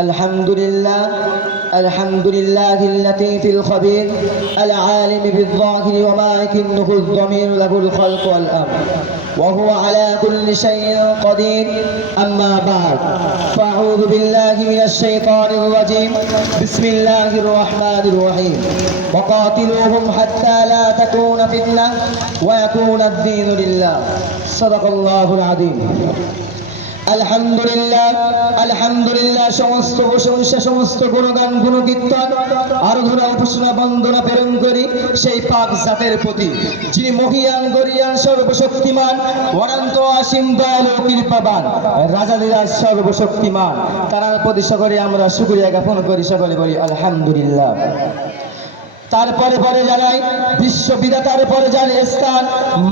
الحمد لله اللطيف الخبير العالم بالظاهر وما يكنه الضمير له الخلق والأمر وهو على كل شيء قدير. أما بعد فأعوذ بالله من الشيطان الرجيم. بسم الله الرحمن الرحيم. وقاتلوهم حتى لا تكون فتنة ويكون الدين لله. صدق الله العظيم. আলহামদুলিল্লাহ সমস্ত প্রশংসা সমস্ত গুণগান গুণকীর্তন আরাধনা উপাসনা বন্দনা প্রেরণ করি সেই পাক জাতের প্রতি যিনি মহিয়ান গরিয়ান সর্বশক্তিমান অনন্ত অসীম দয়ালু কৃপাবান রাজাদিরাজ সর্বশক্তিমান তার প্রতি সকলে আমরা শুকরিয়া জ্ঞাপন করি, সকলে বলি আলহামদুলিল্লাহ। তারপরে পরে জানাই বিশ্ববিধাতার পরে যার স্থান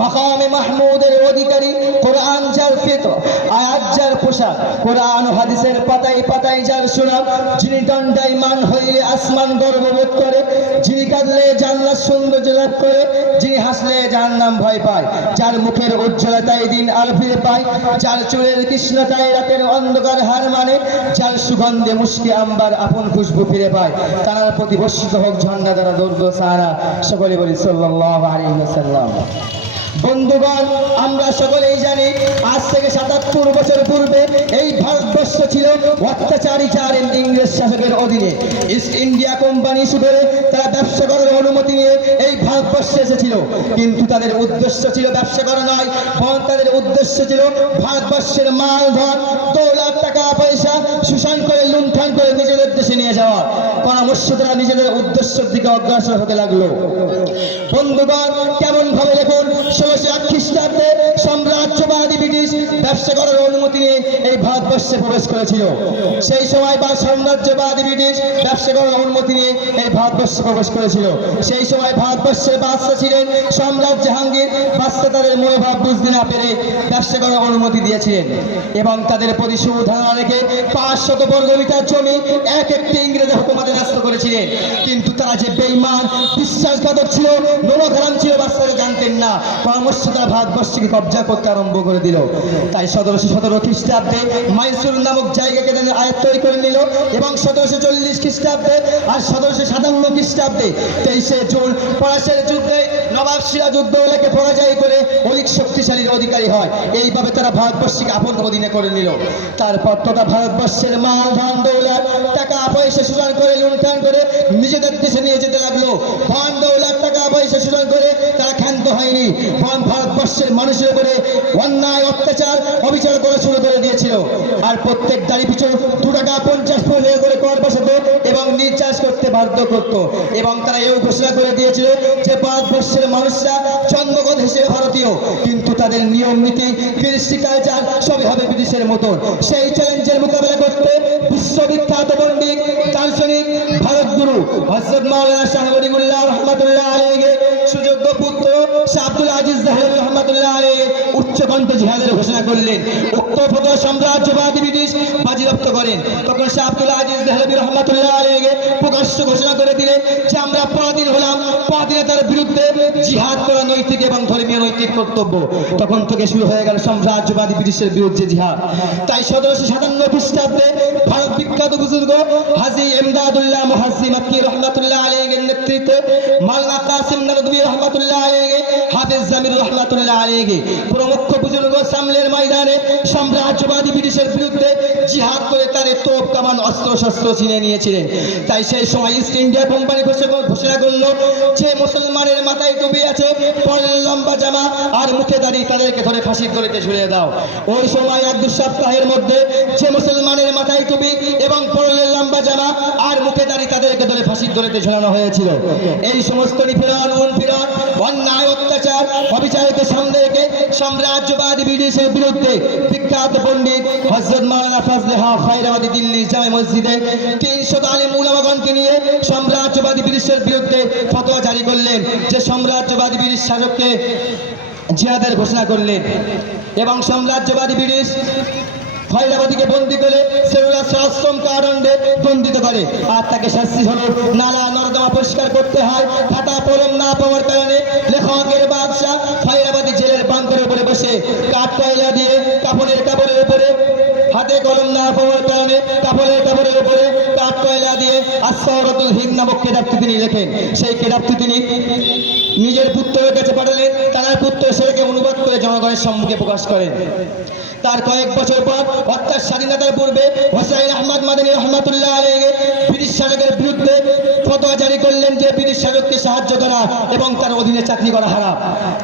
মাকামে মাহমুদের অধিকারী, কোরআন যার ফিতর, আয়াত যার পোশাক, কোরআন হাদিসের পাতায় পাতায় যার সুনাম, যিনি দণ্ডায়মান হইলে আসমান গর্ববোধ করে, যিনি কাঁদলে জান্নাত সৌন্দর্য লাভ করে, যিনি হাসলে জাহান্নাম ভয় পায়, যার মুখের উজ্জ্বলতায় দিন আলো ফিরে পায়, যার চুলের কৃষ্ণতায় রাতের অন্ধকার হার মানে, যার সুগন্ধে মুশকি আম্বার আপন খুশবু ফিরে পায়, তার প্রতি বর্ষিত হোক ঝন্ডা দ্বারা সকলে বলি সাল্লাল্লাহু আলাইহি ওয়াসাল্লাম। বন্ধুগণ, আমরা সকলেই জানি আজ থেকে ৭৭ বছর পূর্বে এই ভারতবর্ষ ছিল অত্যাচারী চার ইংরেজ শাসকের অধীনে। ইস্ট ইন্ডিয়া কোম্পানি সুদরে তারা ব্যবসা করার অনুমতি নিয়ে এই ভারতবর্ষে এসেছিল, কিন্তু তাদের উদ্দেশ্য ছিল ব্যবসা করা নয়, বরং তাদের উদ্দেশ্য ছিল ভারতবর্ষের মাল ধন দৌলত টাকা পয়সা শোষণ করে লুণ্ঠন করে নিজেদের দেশে নিয়ে যাওয়া পরামর্শ তারা নিজেদের উদ্দেশ্যের দিকে অগ্রসর হতে লাগলো। বন্ধুগণ, কেমন ভাবে দেখুন, ১৬০৮ খ্রিস্টাব্দে সাম্রাজ্যবাদী ব্রিটিশ ব্যবসা করার অনুমতি নিয়ে এই ভারতবর্ষে প্রবেশ করেছিল। সেই সময় বা সাম্রাজ্যবাদী ব্রিটিশ ব্যবসা করার অনুমতি নিয়ে এই ভারতবর্ষে প্রবেশ করেছিল। সেই সময় ভারতবর্ষের বাদশা ছিলেন সম্রাট জাহাঙ্গীর। বাদশা তাদের মনোভাব বুঝতে না পেরে ব্যবসা করার অনুমতি দিয়েছিলেন এবং তাদের প্রতি সুধারণা রেখে ৫০০ বর্গমিটার জমি এক একটি ইংরেজ হুকুমতে ন্যস্ত করেছিলেন। কিন্তু তারা যে বেঈমান বিশ্বাসঘাতক ছিল, নোংরাম ছিল, বাদশারা জানতেন না। পরামর্শ তারা ভারতবর্ষকে কবজা করতে আরম্ভ করে দিল। তাই ১৭১৭ খ্রিস্টাব্দে মাইসুর নামক জায়গাকে তাদের আয়ত্ত করে নিল এবং ১৭৪০ খ্রিস্টাব্দে আর ১৭৫৭ খ্রিস্টাব্দে ২৩শে জুন পলাশের যুদ্ধে নবাব সিরাজউদ্দৌলাকে পরাজয় করে অধিক শক্তিশালীর অধিকারী হয়। এইভাবে তারা ভারতবর্ষকে আপন অধীনে করে নিল। তারপর তথা ভারতবর্ষের মাল ধন দৌলত টাকা পয়সা শোষণ করে লুণ্ঠন করে নিজেদের দেশে নিয়ে যেতে লাগলো। ধন দৌলত টাকা পয়সা শোষণ করে তারা ক্ষান্ত হয়নি, ভারতবর্ষের মানুষের উপরে অন্যায় অত্যাচার অবিচার করা শুরু করে দিয়েছিল। আর প্রত্যেক দাঁড়ি পিছু ২ টাকা ৫০ পয়সা করে কর বসাতো এবং নির্যাস করতে বাধ্য করত। এবং তারা এও ঘোষণা করে দিয়েছিল যে ভারতবর্ষের মানুষরা জন্মগত হিসেবে ভারতীয়, কিন্তু তাদের নিয়ম নীতি কৃষ্টি কালচার সবই হবে ব্রিটিশের মতন। সেই চ্যালেঞ্জের মোকাবেলা করতে বিশ্ববিখ্যাত পণ্ডিত দার্শনিক ভারতগুরু হযরত মাওলানা শাহ ওলিউল্লাহ রহমাতুল্লাহ আলাইহি সুযোগ্য পুত্র শাহ আব্দুল আজিজ দেহলভী রহমাতুল্লাহ আলাইহি উচ্চকণ্ঠে জিহাদের ঘোষণা করলেন। উক্ত ফতোয়া সাম্রাজ্যবাদী ব্রিটিশ বাজেয়াপ্ত করেন। তখন শাহ আব্দুল আজিজ দেহলভী রহমাতুল্লাহ আলাইহি প্রকাশ্য ঘোষণা করে দিলেন যে আমরা পরাধীন হলাম, পরাধীনতার বিরুদ্ধে জিহাদ করা নৈতিক এবং ধর্মীয় নৈতিক কর্তব্য। তখন থেকে শুরু হয়ে গেল সাম্রাজ্যবাদী ব্রিটিশের বিরুদ্ধে জিহাদ। তাই ১৭৫৭ খ্রিস্টাব্দে ভারত বিখ্যাত বুজুর্গ হাজী ইমদাদুল্লাহ মুহাজ্জি মক্কি রহমাতুল্লাহ আলাইহির নেতৃত্বে মাওলানা কাসিম নদভী রহমাতুল্লাহ আলাইহি, হাফেজ জামির রহমাতুল্লাহ আলাইহি প্রমুখ বুজুর্গ সামলের ময়দানে সাম্রাজ্যবাদী ব্রিটিশের বিরুদ্ধে জিহাদ করে তাদের তোপ কামান অস্ত্র শস্ত্র ছিনে নিয়েছিলেন। তাই সেই সময় ইস্ট ইন্ডিয়া কোম্পানি ঘোষণা করলো যে মুসলমানের মাথায় টুপি আছে, পরনে লম্বা জামা আর মুখে দাড়ি, তাদেরকে ধরে ফাঁসির দড়িতে ঝুলিয়ে দাও। ওই সময় ১-২ সপ্তাহের মধ্যে যে মুসলমানের মাথায় টুপি এবং পরনে লম্বা জামা আর মুখে দাড়ি, তাদেরকে ধরে ফাঁসির দড়িতে ঝুলানো হয়েছিল। এই সমস্ত নিপীড়ন উৎপীড়ন অন্যায় অত্যাচার অবিচারকে সামনে রেখে সাম্রাজ্যবাদী ব্রিটিশের বিরুদ্ধে বিখ্যাত পণ্ডিত হযরত মাওলানা ফজলে হক খায়রাবাদী দিল্লি জামে মসজিদে ৩০০ আলিম উলামাগণকে নিয়ে সাম্রাজ্যবাদী ব্রিটিশের বিরুদ্ধে ফতোয়া জারি করলেন যে সাম্রাজ্যবাদী ব্রিটিশ শাসককে জিহাদের ঘোষণা করলেন এবং সাম্রাজ্যবাদী ব্রিটিশ খয়রাবাদীকে বন্দী করে সেলুলার আশ্রম কারাদণ্ডে দণ্ডিত করে। আর তাকে শাস্তি হলো নালা নর্দমা পরিষ্কার করতে হয়। খাতা কলম না পাওয়ার কারণে লেখকের বাদশা খয়রাবাদী জেলের বাঙ্কের উপরে বসে কাঠ কয়লা দিয়ে কাপড়ের উপরে হাতে কলম না পাওয়ার কারণে কাপড়ের উপরে আস-সাওরাতুল হিন্দ নামক কিতাবটি তিনি লেখেন। সেই কিতাবটি তিনি নিজের পুত্রের কাছে পাঠালেন, তার পুত্র সেটাকে অনুবাদ করে জনগণের সম্মুখে প্রকাশ করেন। তার কয়েক বছর পর অর্থাৎ স্বাধীনতার পূর্বে হোসাইন আহমদ মাদানী রহমাতুল্লাহ আলাইহি ব্রিটিশ শাসকের বিরুদ্ধে ফতোয়া জারি করলেন যে ব্রিটিশ শাসককে সাহায্য করা এবং তার অধীনে চাকরি করা হারাম।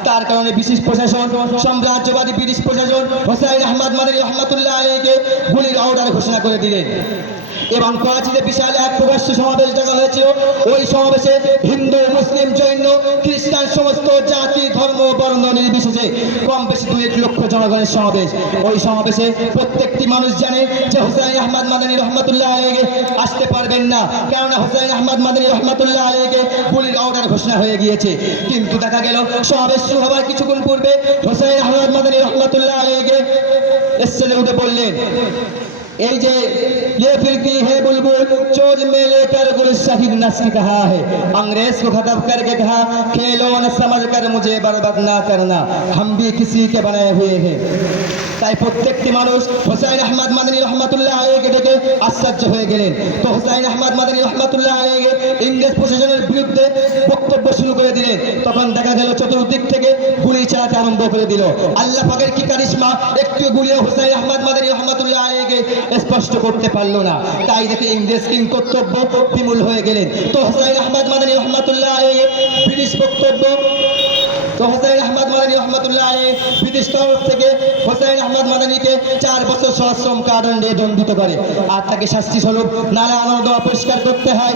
তার কারণে ব্রিটিশ প্রশাসন, সাম্রাজ্যবাদী ব্রিটিশ প্রশাসন হোসাইন আহমদ মাদানী রহমাতুল্লাহ আলাইহি গুলির অর্ডার ঘোষণা করে দিলেন এবং করাচিতে বিশাল এক প্রকাশ্য সমাবেশ ডাকা হয়েছিল। ওই সমাবেশে হিন্দু, মুসলিম, জৈন, খ্রিস্টান সমস্ত জাতি, ধর্ম, বর্ণ নির্বিশেষে কম বেশি 2-1 লক্ষ জনগণের সমাবেশ। ওই সমাবেশে প্রত্যেকটি মানুষ জানে যে হোসাইন আহমদ মাদানী রহমাতুল্লাহ আলাইহি আসতে পারবেন না, কেননা হোসাইন আহমদ মাদানী রহমাতুল্লাহ আলাইহি গুলির অর্ডার ঘোষণা হয়ে গিয়েছে। কিন্তু দেখা গেল সমাবেশ শুরু হওয়ার কিছুক্ষণ পূর্বে হোসাইন আহমদ মাদানী রহমাতুল্লাহ আলাইহি স্টেজে উঠে বললেন, এই যে ये फिरकी है बुलबुल चोज में लेकर गुल शहीद नस्ल कहा है, अंग्रेज को खत्म करके कहा खेलो न समझ कर मुझे बर्बाद ना करना, हम भी किसी के बनाए हुए हैं। তাই প্রত্যেকটি মানুষ হোসাইন আহমদ মাদানী রহমাতুল্লাহ আলাইহি দেখে আশ্চর্য হয়ে গেলেন। তো হোসাইন আহমদ মাদানী রহমাতুল্লাহ আলাইহি ইংরেজ প্রশাসনের বিরুদ্ধে বক্তব্য শুরু করে দিলেন। তখন দেখা গেল চতুর্দিক থেকে গুলি চালাতে আরম্ভ করে দিল। আল্লাহ পাকের কি কারিশমা, একটু গুলিও হোসাইন আহমদ মাদানী রহমাতুল্লাহ আলাইহি স্পষ্ট করতে পারলো না। তাই দেখে ইংরেজ কিং কর্তব্য বিমূল হয়ে গেলেন। তো হোসাইন আহমদ মাদানী রহমাতুল্লাহ আলাইহি ব্রিটিশ বক্তব্য তো হোসাইন আহমদ মাদানী রহমাতুল্লাহ আলাইহি ব্রিটিশ তরফ থেকে হোসাইন আহমদ মাদানীকে 4 বছর সশ্রম কারাদণ্ডে দণ্ডিত করে আর তাকে শাস্তি স্বরূপ নালা নর্দমা পরিষ্কার করতে হয়।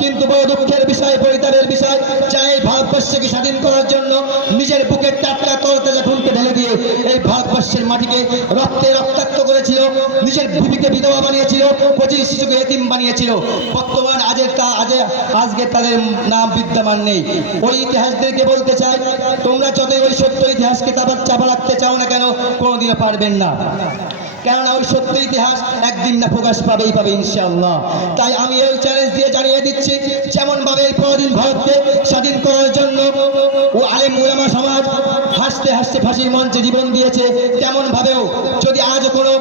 কিন্তু বড় দুঃখের বিষয়, পরিতাপের বিষয়, যারা এই ভারতবর্ষকে স্বাধীন করার জন্য নিজের বুকের টাটকা তরতাজা খুনকে ঢেলে দিয়ে এই ভারতবর্ষের মাটিকে রক্তে রক্তাক্ত করেছিল, নিজের বিবিকে বিধবা বানিয়েছিল, 25 শিশুকে এতিম বানিয়েছিল, বর্তমান আজকে তাদের নাম বিদ্যমান নেই। ওই ইতিহাসদেরকে বলতে চাই, তোমরা যতই ওই সত্য ইতিহাসকে চাপা রাখতে চাও না কেন, কোনোদিনও পারবেন না, কেননা ওই সত্য ইতিহাস একদিন না প্রকাশ পাবে ইনশাআল্লাহ। তাই আমি এই চ্যালেঞ্জ দিয়ে জানিয়ে দিচ্ছি, যেমন ভাবে এই পরদিন ভারতকে স্বাধীন করার জন্য ও আলেম উলামা সমাজ হাসতে হাসতে ফাঁসির মঞ্চে জীবন দিয়েছে, তেমন ভাবেও যদি আজও কোনো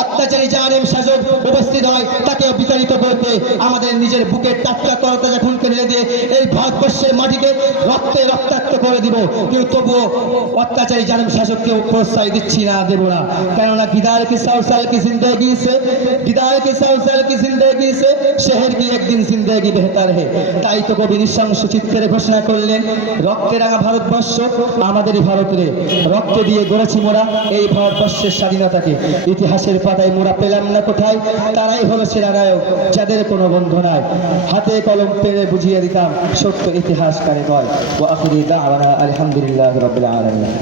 অত্যাচারী জালেম শাসক উপস্থিত হয়, তাকে বিতাড়িত করতে আমাদের নিজের বুকের টাটকা তরতাজা খুনকে ঢেলে দিয়ে এই ভারতবর্ষের মাটিকে রক্তে রক্তাক্ত করে দিব। কিন্তু তবুও অত্যাচারী জালেম শাসককে প্রশ্রয় দিচ্ছি না, দেব না, কেননা गिदार की 100 साल की जिंदगी से शहर की एक दिन जिंदगी बेहतर है। তাই তো কবি নিঃশংস চিত্রে ঘোষণা করলেন, রক্তে রাঙা ভারতবর্ষ আমাদেরই ভারত রে, রক্তে দিয়ে গড়েছি মোরা এই ভারতবর্ষের স্বাধীনতাকে, ইতিহাসের পাতায় মোরা পেলাম না কোথায়, তারাই হলো সেরা নায়ক যাদের কোনো বন্ধু নাই, হাতে কলম পেরে বুঝিয়ে দিতাম সত্য ইতিহাস কারে কয়। ওয়া আখিরি দাওয়ানা আলহামদুলিল্লাহি রাব্বিল আলামিন।